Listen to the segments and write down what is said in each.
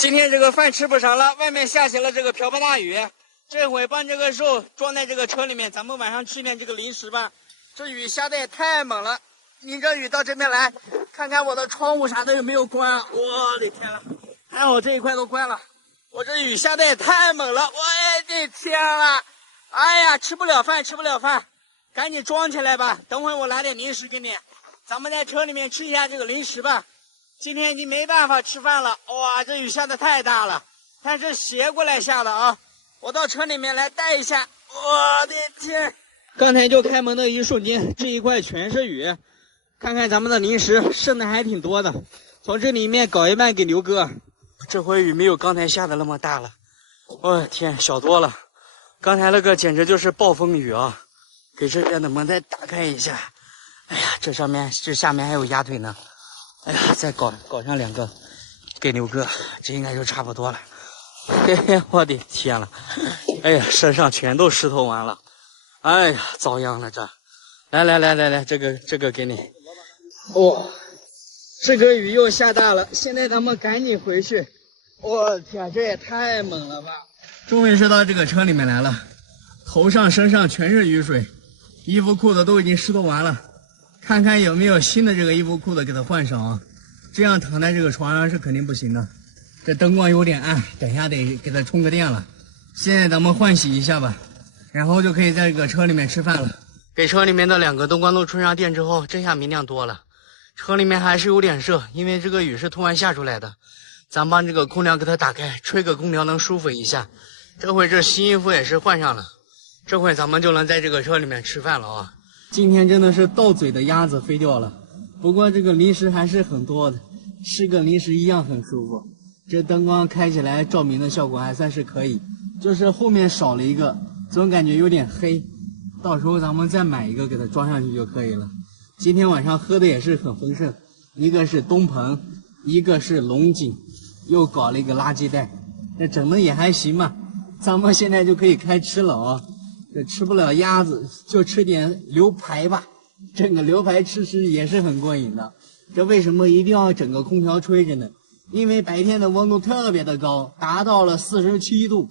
今天这个饭吃不上了，外面下起了这个瓢泼大雨。这回把这个肉装在这个车里面，咱们晚上吃点这个零食吧。这雨下的也太猛了，淋着雨到这边来，看看我的窗户啥的有没有关啊？我的天了，还好这一块都关了。我这雨下的也太猛了，我的天了！哎呀，吃不了饭，赶紧装起来吧。等会我拿点零食给你，咱们在车里面吃一下这个零食吧。今天已经没办法吃饭了，哇，这雨下的太大了，它是斜过来下的啊！我到车里面来带一下，我的天！刚才就开门的一瞬间，这一块全是雨。看看咱们的零食剩的还挺多的，从这里面搞一半给牛哥。这回雨没有刚才下的那么大了，我的天，小多了。刚才那个简直就是暴风雨啊！给这边的门再打开一下。哎呀，这下面还有鸭腿呢。哎呀，再搞上2个给牛哥，这应该就差不多了。嘿嘿，我的天了！哎呀，身上全都湿透完了。哎呀，遭殃了这。来，这个给你。哇，这个雨又下大了，现在咱们赶紧回去。我的天，这也太猛了吧！终于是到这个车里面来了，头上身上全是雨水，衣服裤子都已经湿透完了。看看有没有新的这个衣服裤子给它换上啊，这样躺在这个床上是肯定不行的。这灯光有点暗，等一下得给它充个电了。现在咱们换洗一下吧，然后就可以在这个车里面吃饭了。给车里面的2个灯光都充上电之后，这下明亮多了。车里面还是有点热，因为这个雨是突然下出来的。咱把这个空调给它打开，吹个空调能舒服一下。这回这新衣服也是换上了，这回咱们就能在这个车里面吃饭了啊。今天真的是到嘴的鸭子飞掉了，不过这个零食还是很多的，吃个零食一样很舒服。这灯光开起来照明的效果还算是可以，就是后面少了一个，总感觉有点黑。到时候咱们再买一个给它装上去就可以了。今天晚上喝的也是很丰盛，一个是东鹏，一个是龙井，又搞了一个垃圾袋，这整的也还行嘛。咱们现在就可以开吃了啊。这吃不了鸭子，就吃点牛排吧。整个牛排吃也是很过瘾的。这为什么一定要整个空调吹着呢？因为白天的温度特别的高，达到了47度，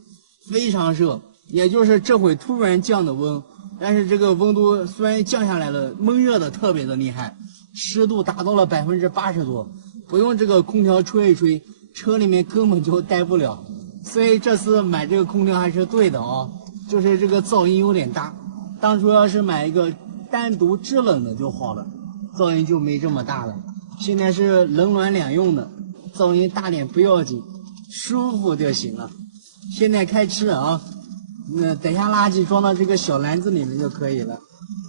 非常热。也就是这会突然降的温，但是这个温度虽然降下来了，闷热的特别的厉害，湿度达到了80%多，不用这个空调吹一吹，车里面根本就待不了。所以这次买这个空调还是对的啊。就是这个噪音有点大，当初要是买一个单独制冷的就好了，噪音就没这么大了。现在是冷暖两用的，噪音大点不要紧，舒服就行了。现在开吃啊，等下垃圾装到这个小篮子里面就可以了。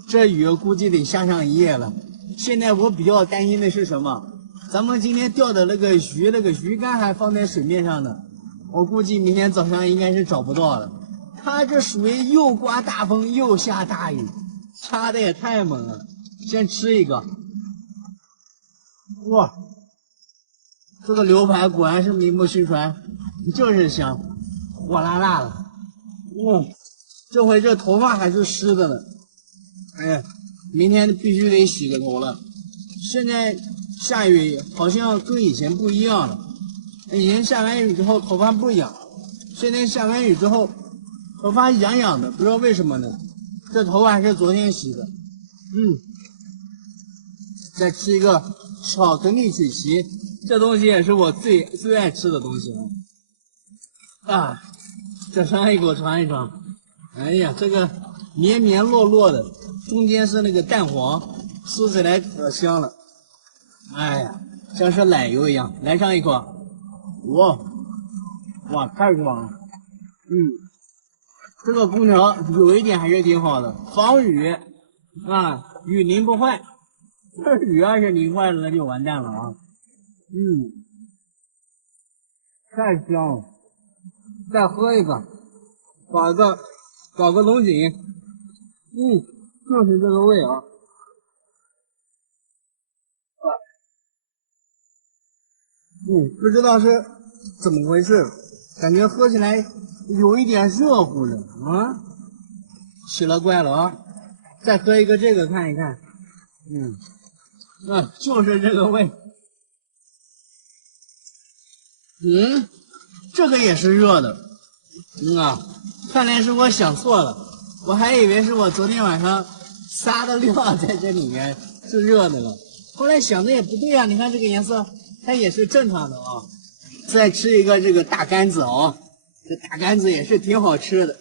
这雨估计得下上1夜了。现在我比较担心的是什么？咱们今天钓的那个鱼竿还放在水面上呢，我估计明天早上应该是找不到了。它这属于又刮大风又下大雨，下的也太猛了。先吃一个，哇，这个牛排果然是名不虚传，就是香，火辣辣的。这回这头发还是湿的呢。哎呀，明天必须得洗个头了。现在下雨好像跟以前不一样了，以前下完雨之后头发不痒，现在下完雨之后头发痒痒的，不知道为什么呢？这头发是昨天洗的。再吃一个巧克力曲奇，这东西也是我最爱吃的东西了。啊，这上一口尝一尝。哎呀，这个绵绵糯糯的，中间是那个蛋黄，吃起来可香了。哎呀，像是奶油一样。来上一口。哇，太爽了。这个空调有一点还是挺好的，防雨啊，雨淋不坏。这雨要是淋坏了，那就完蛋了啊。太香了。再喝一个，搞个龙井。就是这个味啊。不知道是怎么回事，感觉喝起来有一点热乎的啊，奇了怪了啊！再喝一个这个看一看，就是这个味。这个也是热的。看来是我想错了，我还以为是我昨天晚上撒的料在这里面是热的了。后来想的也不对啊，你看这个颜色，它也是正常的啊。再吃一个这个大杆子啊，这大杆子也是挺好吃的。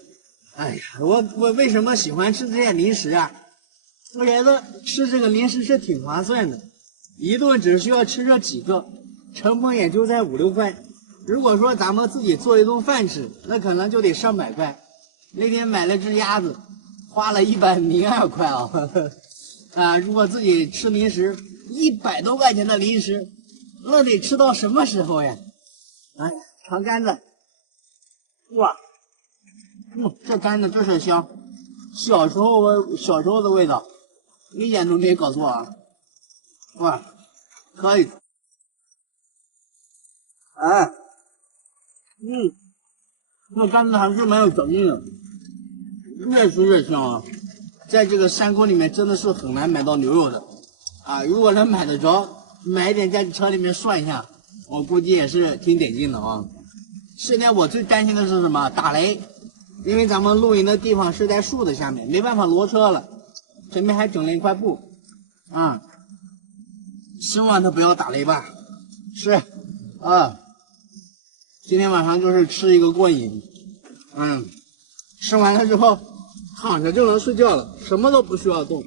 哎呀，我为什么喜欢吃这些零食啊？我觉得吃这个零食是挺划算的，一顿只需要吃这几个，成本也就在5、6块。如果说咱们自己做一顿饭吃，那可能就得上百块。那天买了只鸭子，花了102块啊！如果自己吃零食，100多块钱的零食，那得吃到什么时候呀？哎，尝杆子，哇，这杆子真是香，小时候的味道，一点都没搞错啊！哇，可以，哎。这杆子还是蛮有嚼劲的，越吃越香啊！在这个山沟里面真的是很难买到牛肉的啊！如果能买得着，买一点在车里面涮一下，我估计也是挺得劲的啊！现在我最担心的是什么？打雷，因为咱们露营的地方是在树的下面，没办法挪车了。前面还整了一块布啊，希望它不要打雷吧。是啊。今天晚上就是吃一个过瘾，吃完了之后躺着就能睡觉了，什么都不需要动。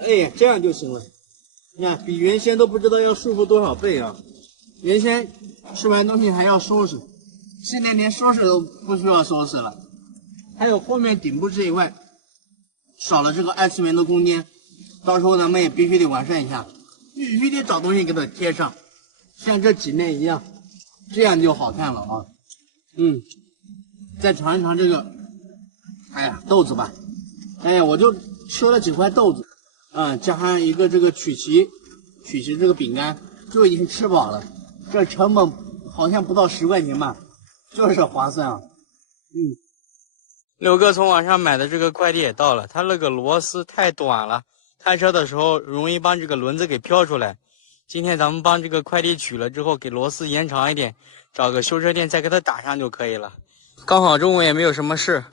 哎，这样就行了。你看，比原先都不知道要舒服多少倍啊！原先吃完东西还要收拾，现在连收拾都不需要收拾了。还有后面顶部这一块少了这个2次元的空间，到时候咱们也必须得完善一下，必须得找东西给它贴上，像这几面一样。这样就好看了啊，再尝一尝这个，哎呀，豆子吧，哎呀，我就吃了几块豆子，加上一个这个曲奇这个饼干，就已经吃饱了。这成本好像不到10块钱吧，就是划算啊。六哥从网上买的这个快递也到了，它那个螺丝太短了，开车的时候容易把这个轮子给飘出来。今天咱们帮这个快递取了之后，给螺丝延长一点，找个修车店再给它打上就可以了。刚好中午也没有什么事，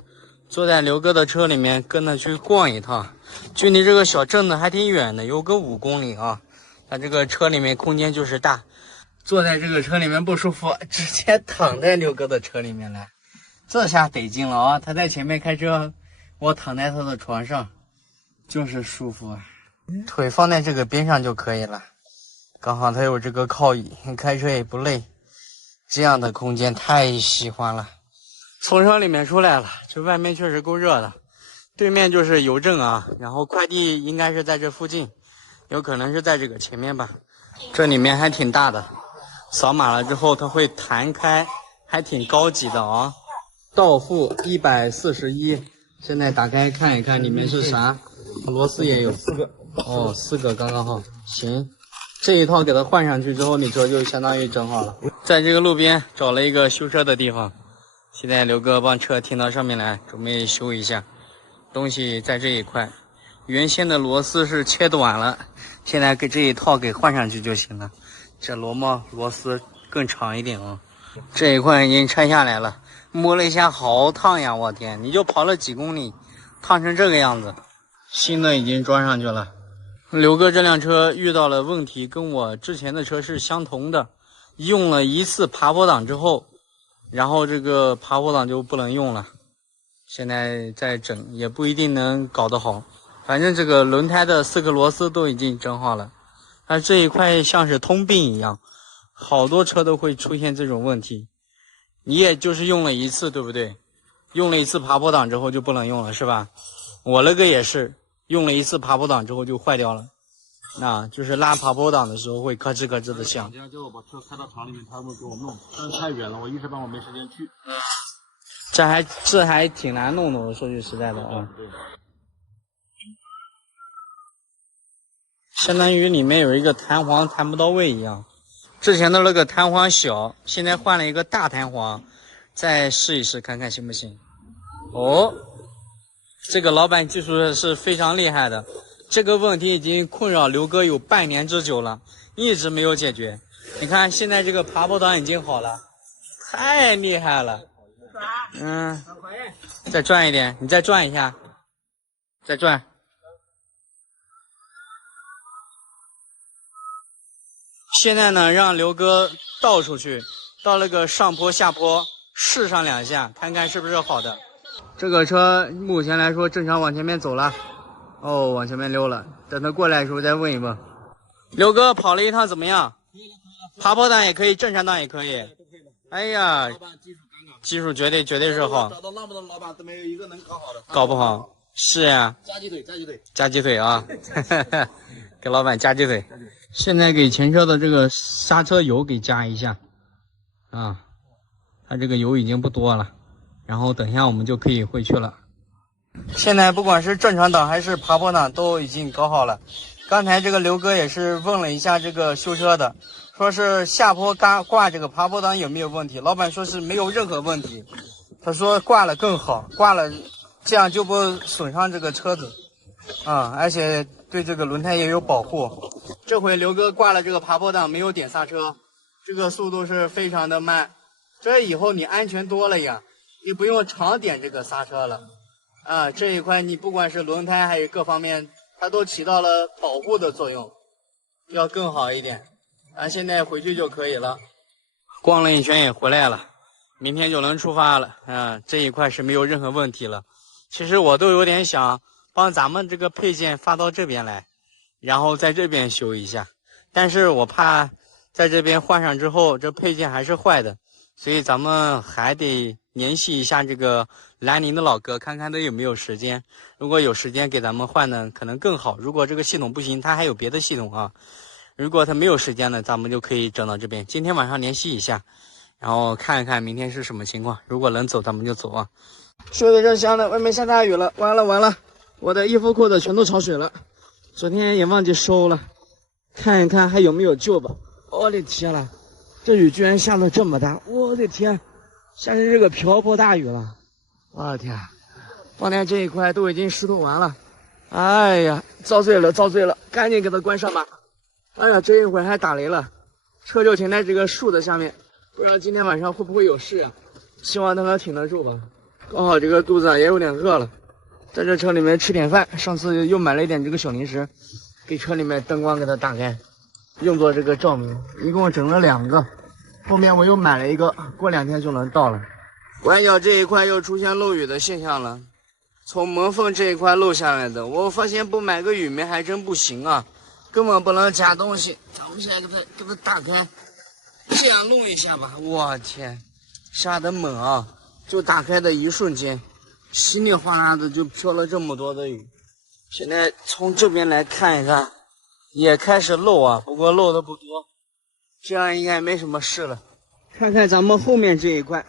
坐在刘哥的车里面跟他去逛一趟。距离这个小镇子还挺远的，有个5公里啊。他这个车里面空间就是大，坐在这个车里面不舒服，直接躺在刘哥的车里面来，这下得劲了啊！他在前面开车，我躺在他的床上，就是舒服啊。腿放在这个边上就可以了。刚好它有这个靠椅，开车也不累，这样的空间太喜欢了。从车里面出来了，这外面确实够热的。对面就是邮政啊，然后快递应该是在这附近，有可能是在这个前面吧。这里面还挺大的，扫码了之后它会弹开，还挺高级的啊。到付141，现在打开看一看里面是啥，螺丝也有4个哦，4个刚刚好，行。这一套给它换上去之后，你车就相当于整好了。在这个路边找了一个修车的地方，现在刘哥帮车停到上面来，准备修一下。东西在这一块，原先的螺丝是切短了，现在给这一套给换上去就行了。这螺丝更长一点啊。这一块已经拆下来了，摸了一下，好烫呀！我天，你就跑了几公里，烫成这个样子。新的已经装上去了。刘哥这辆车遇到了问题，跟我之前的车是相同的，用了一次爬坡档之后，然后这个爬坡档就不能用了，现在在整，也不一定能搞得好。反正这个轮胎的4个螺丝都已经整好了，但这一块像是通病一样，好多车都会出现这种问题。你也就是用了一次，对不对？用了一次爬坡档之后就不能用了，是吧？我那个也是。用了一次爬坡档之后就坏掉了，那就是拉爬坡档的时候会咯吱咯吱的响。今天叫我把车开到厂里面，他们给我弄，但是太远了，我一时半会没时间去。这还挺难弄的，我说句实在的啊。相当于里面有一个弹簧弹不到位一样。之前的那个弹簧小，现在换了一个大弹簧，再试一试看看行不行。哦。这个老板技术是非常厉害的，这个问题已经困扰刘哥有半年之久了，一直没有解决。你看现在这个爬坡档已经好了，太厉害了。嗯，再转一点，你再转一下，再转。现在呢，让刘哥倒出去，到那个上坡下坡试上2下，看看是不是好的。这个车目前来说正常往前面走了，哦，往前面溜了。等他过来的时候再问一问。刘哥跑了一趟怎么样？爬坡档也可以，正常档也可以。哎呀，技术绝对是好。找到那么多老板都没有一个能搞好的。搞不好是呀。夹鸡腿，夹鸡腿啊！给老板夹鸡腿。现在给前车的这个刹车油给加一下啊，它这个油已经不多了，然后等一下我们就可以回去了。现在不管是正常档还是爬坡档都已经搞好了。刚才这个刘哥也是问了一下这个修车的，说是下坡挂这个爬坡档有没有问题，老板说是没有任何问题，他说挂了更好，挂了这样就不损伤这个车子啊，而且对这个轮胎也有保护。这回刘哥挂了这个爬坡档，没有点刹车，这个速度是非常的慢。这以后你安全多了呀，你不用常点这个刹车了啊。这一块你不管是轮胎还是各方面，它都起到了保护的作用，要更好一点。啊，现在回去就可以了。逛了一圈也回来了，明天就能出发了啊。这一块是没有任何问题了。其实我都有点想帮咱们这个配件发到这边来，然后在这边修一下，但是我怕在这边换上之后这配件还是坏的，所以咱们还得联系一下这个兰陵的老哥，看看他有没有时间。如果有时间给咱们换呢，可能更好。如果这个系统不行，他还有别的系统啊。如果他没有时间呢，咱们就可以整到这边。今天晚上联系一下，然后看一看明天是什么情况。如果能走，咱们就走啊。睡得正香的，外面下大雨了，完了，我的衣服裤子全都潮水了。昨天也忘记收了，看一看还有没有救吧。我的天啦，这雨居然下得这么大，我的天，下成这个瓢泼大雨了，我的天，放电这一块都已经湿透完了。哎呀，遭罪了，赶紧给它关上吧。哎呀，这一会儿还打雷了，车就停在这个树的下面，不知道今天晚上会不会有事啊？希望它能挺得住吧。刚好这个肚子也有点饿了，在这车里面吃点饭。上次又买了一点这个小零食，给车里面灯光给它打开，用作这个照明。一共整了2个，后面我又买了一个，过2天就能到了。拐角这一块又出现漏雨的现象了，从门缝这一块漏下来的。我发现不买个雨棉还真不行啊，根本不能夹东西。咱们现在给它打开，这样弄一下吧。我天，下得猛啊！就打开的一瞬间，稀里哗啦的就飘了这么多的雨。现在从这边来看一看，也开始漏啊，不过漏的不多，这样应该没什么事了。看看咱们后面这一块，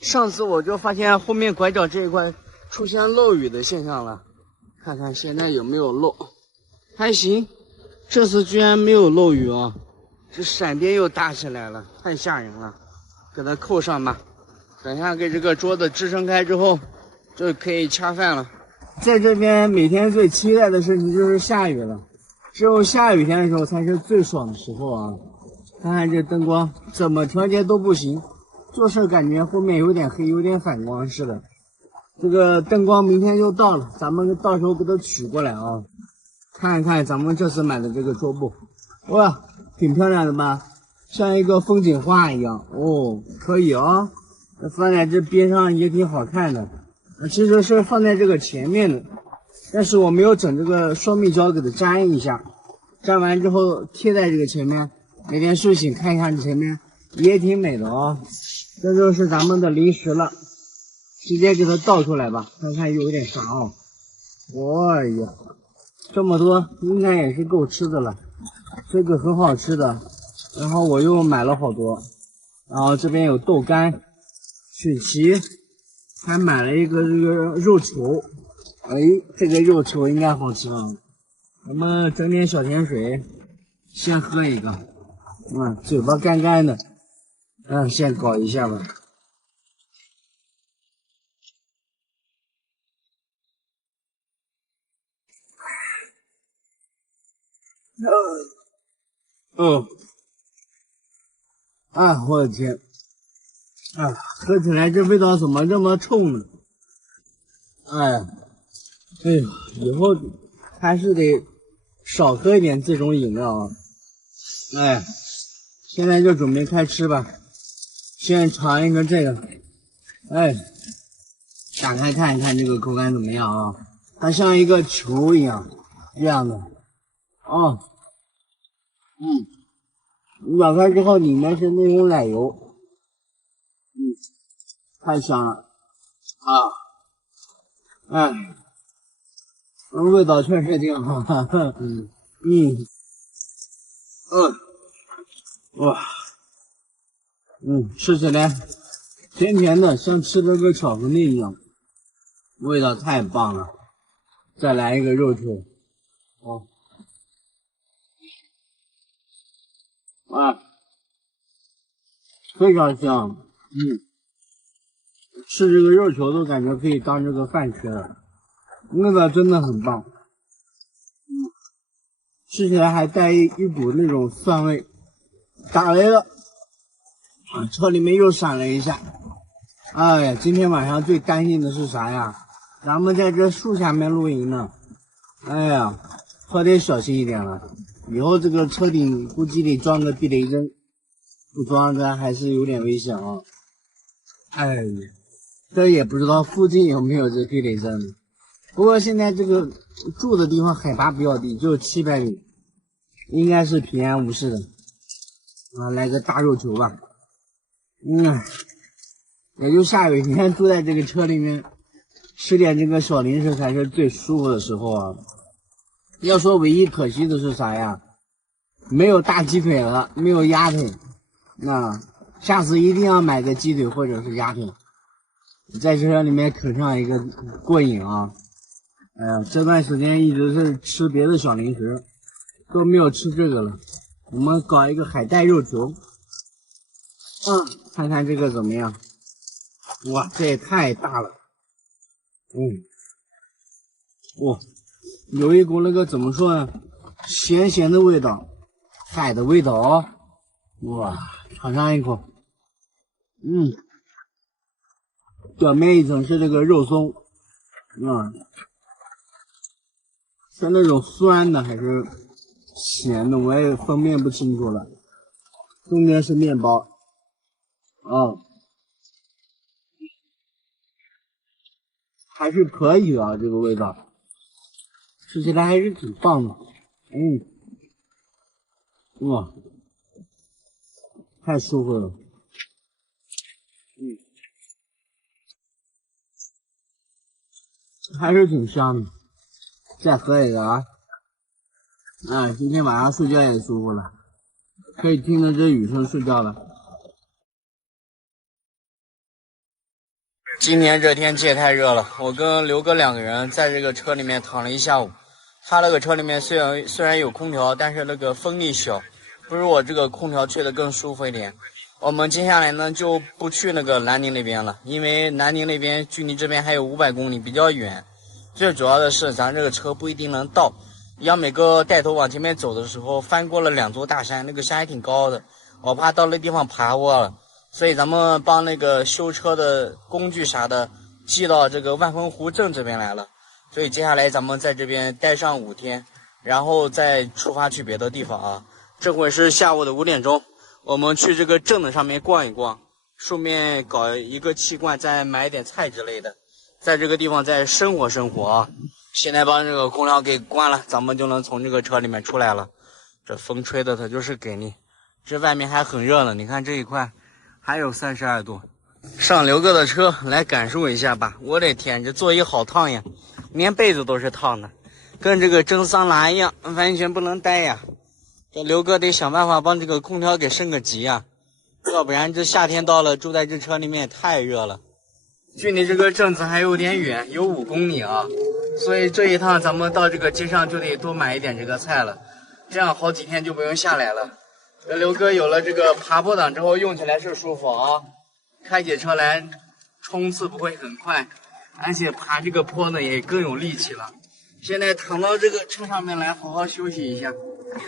上次我就发现后面拐角这一块出现漏雨的现象了，看看现在有没有漏。还行，这次居然没有漏雨啊，这闪电又打起来了，太吓人了。给它扣上吧，等一下给这个桌子支撑开之后就可以恰饭了。在这边每天最期待的事情就是下雨了，只有下雨天的时候才是最爽的时候啊。看看这灯光怎么调节都不行，就是感觉后面有点黑，有点反光似的。这个灯光明天就到了，咱们到时候给它取过来啊。看一看咱们这次买的这个桌布，哇，挺漂亮的吧，像一个风景画一样哦，可以啊，放在这边上也挺好看的。其实是放在这个前面的，但是我没有整这个双面胶给它粘一下，粘完之后贴在这个前面，每天睡醒看一看这前面也挺美的哦。这就是咱们的零食了，直接给它倒出来吧，看看有点啥哦。哎呀，这么多应该也是够吃的了，这个很好吃的。然后我又买了好多，然后这边有豆干、曲奇，还买了一个这个肉球。哎，这个肉球应该好吃啊。咱们整点小甜水，先喝一个。嘴巴干干的，先搞一下吧。我的天，啊，喝起来这味道怎么这么冲呢？哎呀，哎呦，以后还是得少喝一点这种饮料啊。哎，现在就准备开吃吧。先尝一个这个，哎，打开看一看这个口感怎么样啊？它像一个球一样，这样的。哦，咬开之后里面是那种奶油，太香了啊！哎，味道确实挺好，哇，吃起来甜甜的，像吃了个巧克力一样，味道太棒了。再来一个肉球，哦，啊，非常香，吃这个肉球都感觉可以当这个饭吃了，味道真的很棒，吃起来还带一股那种蒜味。打雷了，车里面又闪了一下。哎呀，今天晚上最担心的是啥呀？咱们在这树下面露营呢。哎呀，可得小心一点了。以后这个车顶估计得装个避雷针，不装这还是有点危险啊。哎呀，这也不知道附近有没有这避雷针。不过现在这个住的地方海拔比较低，只有700米，应该是平安无事的。来个大肉球吧。也就下雨天住在这个车里面，吃点这个小零食才是最舒服的时候啊。要说唯一可惜的是啥呀？没有大鸡腿了，没有鸭腿。那下次一定要买个鸡腿或者是鸭腿，在车里面啃上一个过瘾啊！哎呀，这段时间一直是吃别的小零食，都没有吃这个了。我们搞一个海带肉球，看看这个怎么样？哇，这也太大了，哇，有一股那个怎么说呢，咸咸的味道，海的味道哦。哇，尝上一口，表面一层是这个肉松，是那种酸的还是咸的，我也分辨不清楚了。中间是面包，还是可以的啊，这个味道，吃起来还是挺棒的。哇，太舒服了。还是挺香的。再喝一个啊！今天晚上睡觉也舒服了，可以听着这雨声睡觉了。今年这天气也太热了，我跟刘哥2个人在这个车里面躺了一下午。他那个车里面虽然有空调，但是那个风力小，不如我这个空调吹得更舒服一点。我们接下来呢就不去那个南宁那边了，因为南宁那边距离这边还有500公里，比较远。最主要的是咱这个车不一定能到，杨美哥带头往前面走的时候翻过了2座大山，那个山还挺高的，我怕到那地方爬过了，所以咱们帮那个修车的工具啥的寄到这个万峰湖镇这边来了。所以接下来咱们在这边待上5天，然后再出发去别的地方啊。这会是下午的5点钟，我们去这个镇子上面逛一逛，顺便搞一个气罐，再买点菜之类的，在这个地方再生活生活啊。现在把这个空调给关了，咱们就能从这个车里面出来了。这风吹的它就是给力，这外面还很热呢，你看这一块还有32度。上刘哥的车来感受一下吧，我的天，这座椅好烫呀，连被子都是烫的，跟这个蒸桑拿一样，完全不能待呀。这刘哥得想办法帮这个空调给升个级呀，要不然这夏天到了，住在这车里面也太热了。距离这个镇子还有点远，有5公里啊，所以这一趟咱们到这个街上就得多买一点这个菜了，这样好几天就不用下来了。这刘哥有了这个爬坡档之后，用起来是舒服啊。开起车来冲刺不会很快，而且爬这个坡呢也更有力气了。现在躺到这个车上面来好好休息一下。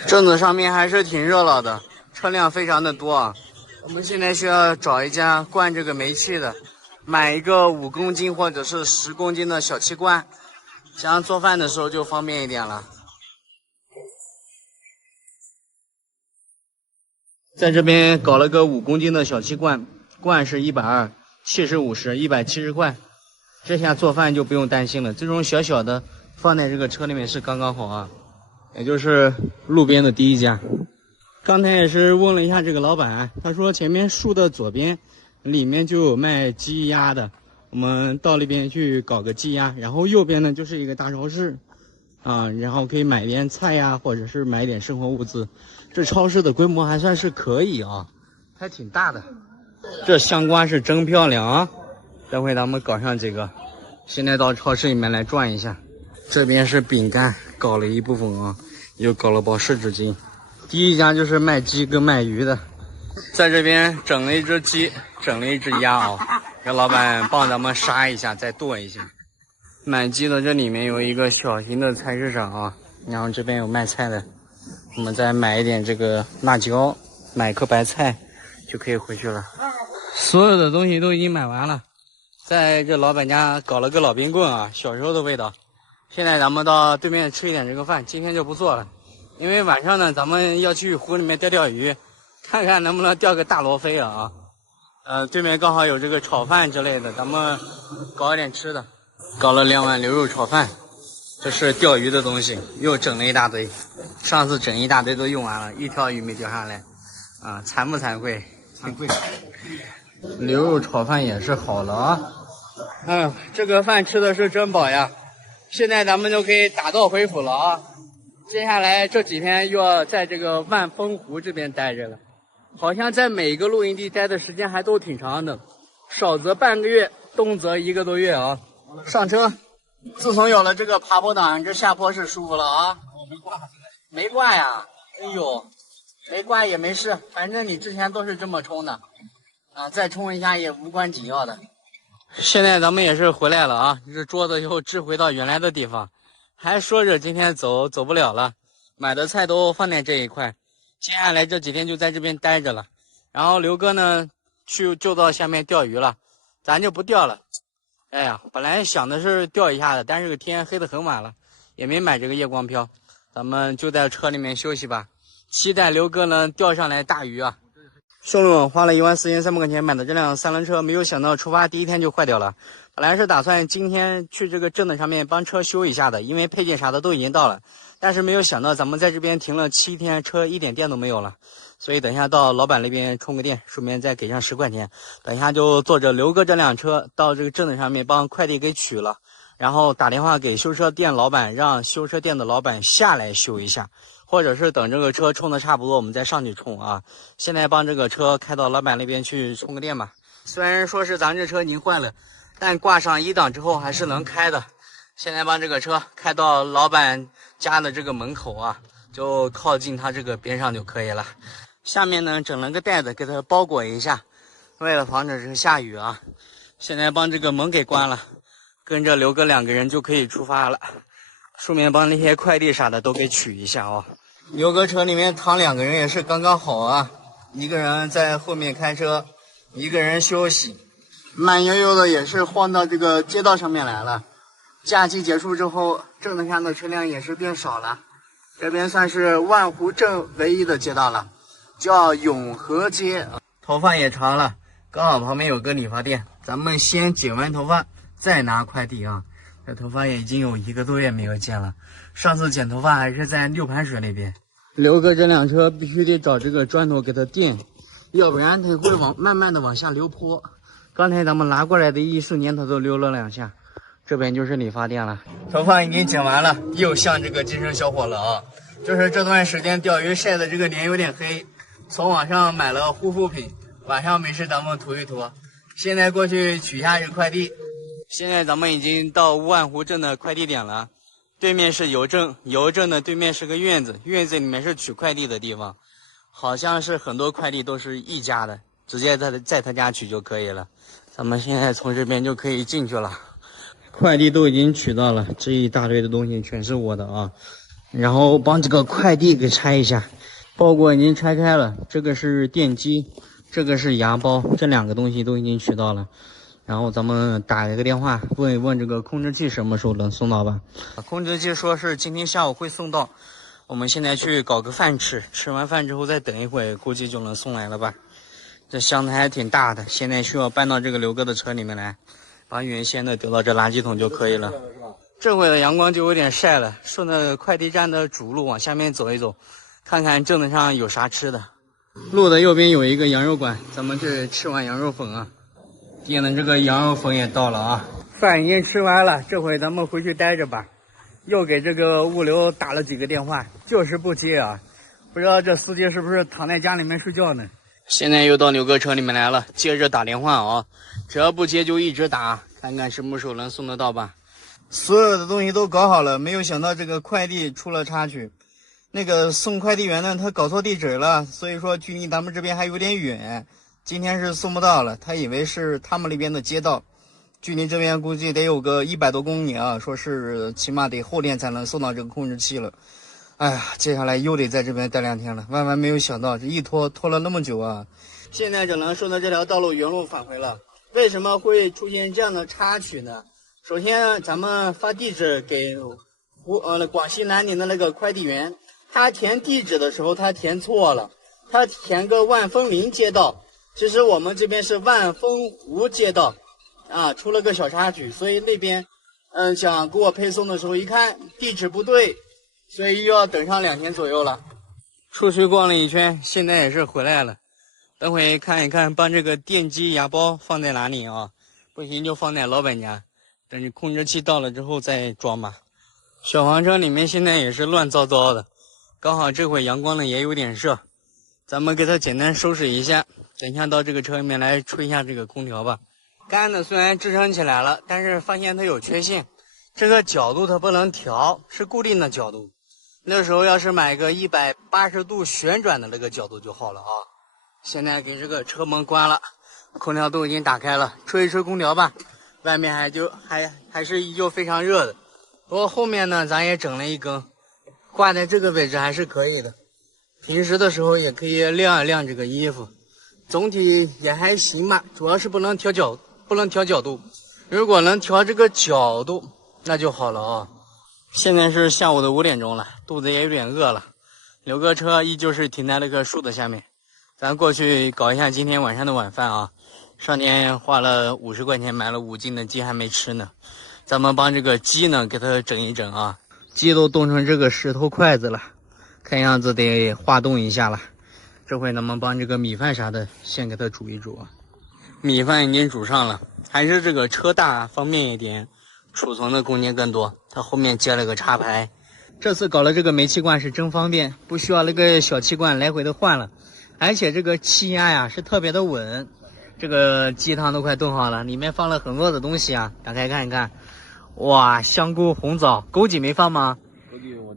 镇子上面还是挺热闹的，车辆非常的多啊。我们现在需要找一家灌这个煤气的，买一个5公斤或者是10公斤的小气罐，这样做饭的时候就方便一点了。在这边搞了个5公斤的小气罐，罐是120，气是50，170块。这下做饭就不用担心了，这种小小的放在这个车里面是刚刚好啊。也就是路边的第一家。刚才也是问了一下这个老板，他说前面树的左边里面就有卖鸡鸭的，我们到那边去搞个鸡鸭，然后右边呢就是一个大超市啊，然后可以买点菜呀，或者是买点生活物资。这超市的规模还算是可以啊，还挺大的。这香瓜是真漂亮啊，待会咱们搞上这个。现在到超市里面来转一下，这边是饼干，搞了一部分啊，又搞了包湿纸巾。第一家就是卖鸡跟卖鱼的，在这边整了一只鸡，整了一只鸭啊，让老板帮咱们杀一下，再剁一下。买鸡的这里面有一个小型的菜市场啊，然后这边有卖菜的，我们再买一点这个辣椒，买颗白菜就可以回去了。所有的东西都已经买完了，在这老板家搞了个老冰棍啊，小时候的味道。现在咱们到对面吃一点这个饭，今天就不做了，因为晚上呢咱们要去湖里面钓鱼，看看能不能钓个大罗非啊。对面刚好有这个炒饭之类的，咱们搞一点吃的。搞了2碗牛肉炒饭，这是钓鱼的东西，又整了一大堆。上次整一大堆都用完了，一条鱼没钓上来啊，惭不惭愧？惭愧。牛肉炒饭也是好了啊。这个饭吃的是真饱呀。现在咱们就可以打道回府了啊！接下来这几天又要在这个万峰湖这边待着了，好像在每个露营地待的时间还都挺长的，少则半个月，动则1个多月啊！上车，自从有了这个爬坡档，这下坡是舒服了啊！没挂呀？哎呦，没挂也没事，反正你之前都是这么冲的啊，再冲一下也无关紧要的。现在咱们也是回来了啊，这桌子又支回到原来的地方，还说着今天走不了了，买的菜都放在这一块，接下来这几天就在这边待着了。然后刘哥呢就到下面钓鱼了，咱就不钓了。哎呀，本来想的是钓一下的，但是这个天黑得很晚了，也没买这个夜光漂，咱们就在车里面休息吧，期待刘哥能钓上来大鱼啊。兄弟们，花了14300块钱买的这辆3轮车，没有想到出发第一天就坏掉了。本来是打算今天去这个镇子上面帮车修一下的，因为配件啥的都已经到了，但是没有想到咱们在这边停了7天，车一点电都没有了。所以等一下到老板那边充个电，顺便再给上10块钱。等一下就坐着刘哥这辆车到这个镇子上面帮快递给取了，然后打电话给修车店老板，让修车店的老板下来修一下。或者是等这个车充的差不多，我们再上去充啊。现在帮这个车开到老板那边去充个电吧。虽然说是咱这车已经坏了，但挂上1档之后还是能开的。现在帮这个车开到老板家的这个门口啊，就靠近他这个边上就可以了。下面呢整了个袋子给它包裹一下，为了防止这下雨啊。现在帮这个门给关了，跟着刘哥2个人就可以出发了。顺便帮那些快递啥的都给取一下哦。刘哥车里面躺2个人也是刚刚好啊，一个人在后面开车，一个人休息，慢悠悠的也是晃到这个街道上面来了。假期结束之后，镇子上的车辆也是变少了，这边算是万湖镇唯一的街道了，叫永和街。头发也长了，刚好旁边有个理发店，咱们先剪完头发再拿快递啊。这头发也已经有1个多月没有剪了，上次剪头发还是在六盘水那边。刘哥这辆车必须得找这个砖头给它垫，要不然它会慢慢的往下流坡。刚才咱们拿过来的一瞬间它都溜了2下。这边就是理发店了，头发已经剪完了，又像这个精神小伙了啊！就是这段时间钓鱼晒的这个脸有点黑，从网上买了护肤品，晚上没事咱们涂一涂。现在过去取一下这个快递。现在咱们已经到万湖镇的快递点了，对面是邮政，邮政的对面是个院子，院子里面是取快递的地方，好像是很多快递都是一家的，直接在他家取就可以了。咱们现在从这边就可以进去了，快递都已经取到了，这一大堆的东西全是我的啊。然后帮这个快递给拆一下，包裹已经拆开了，这个是电机，这个是牙包，这2个东西都已经取到了。然后咱们打一个电话，问一问这个控制器什么时候能送到吧。控制器说是今天下午会送到，我们现在去搞个饭吃，吃完饭之后再等一会，估计就能送来了吧。这箱子还挺大的，现在需要搬到这个刘哥的车里面来，把原先的丢到这垃圾桶就可以了。这会的阳光就有点晒了，顺着快递站的主路往下面走一走，看看正子上有啥吃的。路的右边有一个羊肉馆，咱们去吃碗羊肉粉啊。点的这个羊肉粉也到了啊，饭已经吃完了，这回咱们回去待着吧。又给这个物流打了几个电话，就是不接啊，不知道这司机是不是躺在家里面睡觉呢。现在又到牛哥车里面来了，接着打电话啊，只要不接就一直打，看看什么时候能送得到吧。所有的东西都搞好了，没有想到这个快递出了插曲，那个送快递员呢他搞错地址了，所以说距离咱们这边还有点远，今天是送不到了，他以为是他们那边的街道，距离这边估计得有个100多公里啊，说是起码得后天才能送到这个控制器了。哎呀，接下来又得在这边待2天了，万万没有想到这一拖了那么久啊！现在只能顺着这条道路原路返回了。为什么会出现这样的插曲呢？首先，咱们发地址给广西南宁的那个快递员，他填地址的时候他填错了，他填个万丰林街道，其实我们这边是万丰湖街道，啊，出了个小插曲，所以那边想给我配送的时候一看地址不对，所以又要等上2天左右了。出去逛了一圈，现在也是回来了。等会看一看，把这个电机牙包放在哪里啊？不行就放在老板家，等你控制器到了之后再装吧。小黄车里面现在也是乱糟糟的，刚好这会阳光呢也有点热，咱们给它简单收拾一下，等一下到这个车里面来吹一下这个空调吧。杆子虽然支撑起来了，但是发现它有缺陷，这个角度它不能调，是固定的角度。那时候要是买个180度旋转的那个角度就好了啊。现在给这个车门关了，空调都已经打开了，吹一吹空调吧。外面还是依旧非常热的。不过后面呢，咱也整了一根，挂在这个位置还是可以的。平时的时候也可以晾一晾这个衣服，总体也还行吧。主要是不能调角度，如果能调这个角度，那就好了啊。现在是下午的5点钟了，肚子也有点饿了。刘哥车依旧是停在那棵树的下面。咱过去搞一下今天晚上的晚饭啊！上天花了50块钱买了5斤的鸡还没吃呢，咱们帮这个鸡呢给它整一整啊！鸡都冻成这个石头筷子了，看样子得化冻一下了。这回咱们帮这个米饭啥的先给它煮一煮啊。米饭已经煮上了，还是这个车大方便一点，储存的空间更多。它后面接了个插排，这次搞了这个煤气罐是真方便，不需要那个小气罐来回的换了。而且这个气压呀是特别的稳，这个鸡汤都快炖好了，里面放了很多的东西啊，打开看一看，哇，香菇、红枣、枸杞没放吗？枸杞我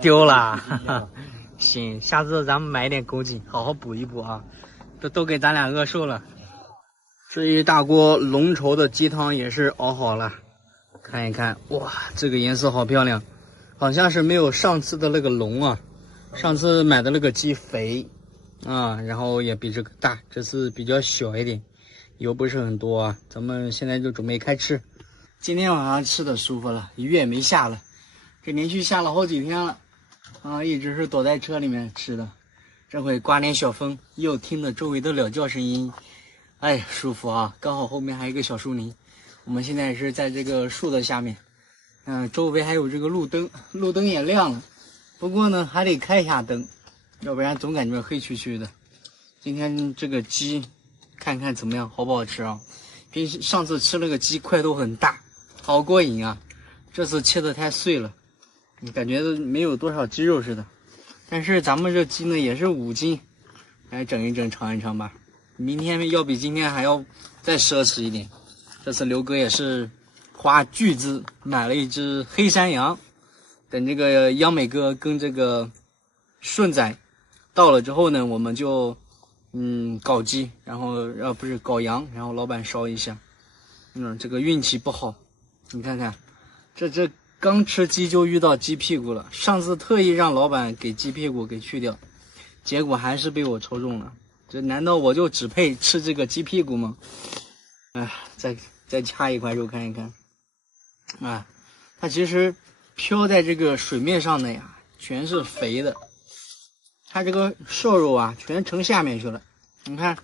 丢了，哈哈。行，下次咱们买一点枸杞，好好补一补啊，都给咱俩饿瘦了。这一大锅浓稠的鸡汤也是熬好了，看一看，哇，这个颜色好漂亮，好像是没有上次的那个浓啊，上次买的那个鸡肥。然后也比这个大，这次比较小一点，油不是很多啊。咱们现在就准备开吃。今天晚上吃的舒服了，雨也没下了，这连续下了好几天了啊，一直是躲在车里面吃的。这回刮点小风，又听着周围的鸟叫声音，哎，舒服啊！刚好后面还有一个小树林，我们现在是在这个树的下面，周围还有这个路灯，路灯也亮了，不过呢还得开一下灯。要不然总感觉黑黢黢的。今天这个鸡看看怎么样，好不好吃啊？上次吃了个鸡块头很大，好过瘾啊。这次切的太碎了，你感觉都没有多少鸡肉似的。但是咱们这鸡呢也是5斤，来整一整尝一尝吧。明天要比今天还要再奢侈一点。这次刘哥也是花巨资买了一只黑山羊，等这个央美哥跟这个顺仔到了之后呢，我们就搞鸡，然后不是搞羊，然后老板烧一下。这个运气不好，你看看，这刚吃鸡就遇到鸡屁股了。上次特意让老板给鸡屁股给去掉，结果还是被我抽中了。这难道我就只配吃这个鸡屁股吗？哎，再掐一块肉看一看。啊，它其实漂在这个水面上的呀，全是肥的。它这个瘦肉啊，全沉下面去了。你看，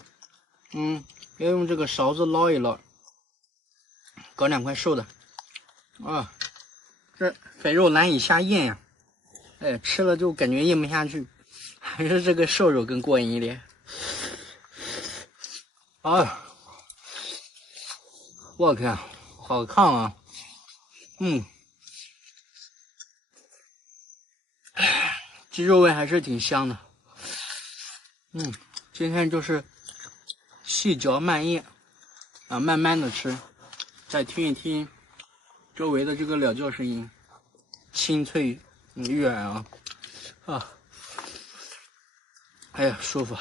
要用这个勺子捞一捞，搞2块瘦的。啊，这肥肉难以下咽呀。哎，吃了就感觉咽不下去，还是这个瘦肉更过瘾一点。啊，我看好烫啊！鸡肉味还是挺香的。今天就是细嚼慢咽啊，慢慢的吃，再听一听周围的这个鸟叫声音，清脆悦耳啊！哎呀，舒服。